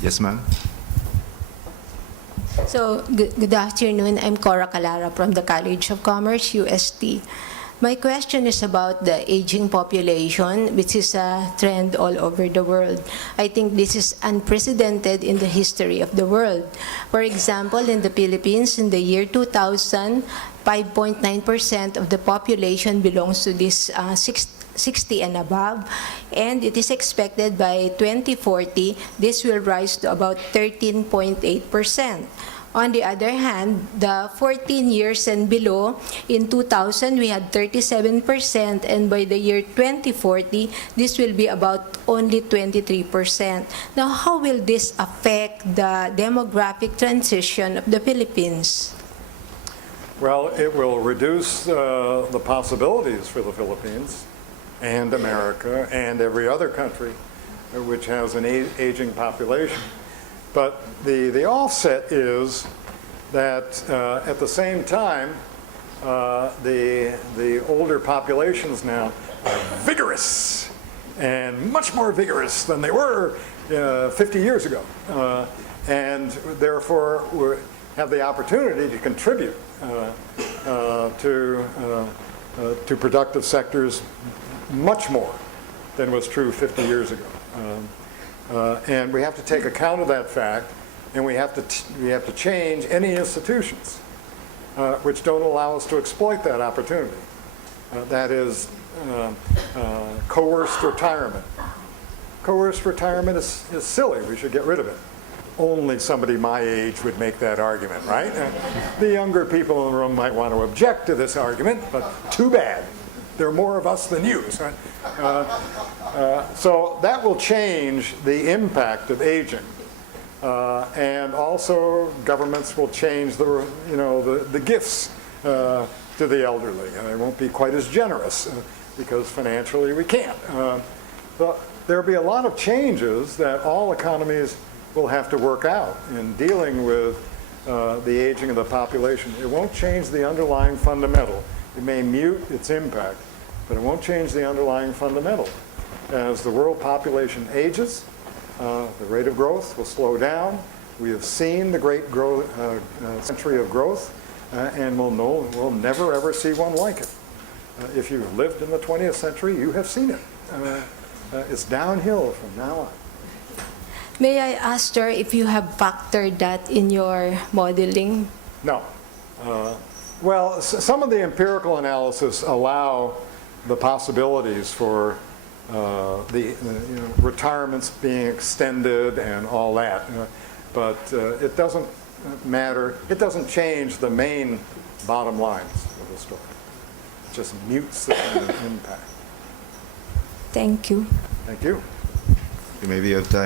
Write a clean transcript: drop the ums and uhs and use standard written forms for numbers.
Yes, ma'am. So, good afternoon. I'm Cora Calara from the College of Commerce, UST. My question is about the aging population, which is a trend all over the world. I think this is unprecedented in the history of the world. For example, in the Philippines, in the year 2000, 5.9% of the population belongs to this 60 and above, and it is expected by 2040, this will rise to about 13.8%. On the other hand, the 14 years and below, in 2000, we had 37%, and by the year 2040, this will be about only 23%. Now, how will this affect the demographic transition of the Philippines? Well, it will reduce the possibilities for the Philippines and America and every other country which has an aging population. But the offset is that at the same time, the older populations now are vigorous and much more vigorous than they were 50 years ago, and therefore have the opportunity to contribute to productive sectors much more than was true 50 years ago. And we have to take account of that fact, and we have to change any institutions which don't allow us to exploit that opportunity. That is coerced retirement. Coerced retirement is silly. We should get rid of it. Only somebody my age would make that argument, right? The younger people in the room might want to object to this argument, but too bad. There are more of us than you. So that will change the impact of aging, and also governments will change the gifts to the elderly, and they won't be quite as generous because financially we can't. But there'll be a lot of changes that all economies will have to work out in dealing with the aging of the population. It won't change the underlying fundamental. It may mute its impact, but it won't change the underlying fundamental. As the world population ages, the rate of growth will slow down. We have seen the great century of growth, and we'll never ever see one like it. If you've lived in the 20th century, you have seen it. It's downhill from now on. May I ask, sir, if you have factored that in your modeling? No. Well, some of the empirical analysis allow the possibilities for retirements being extended and all that, but it doesn't matter. It doesn't change the main bottom lines of the story. It just mutes the kind of impact. Thank you. Thank you. You may be out of time.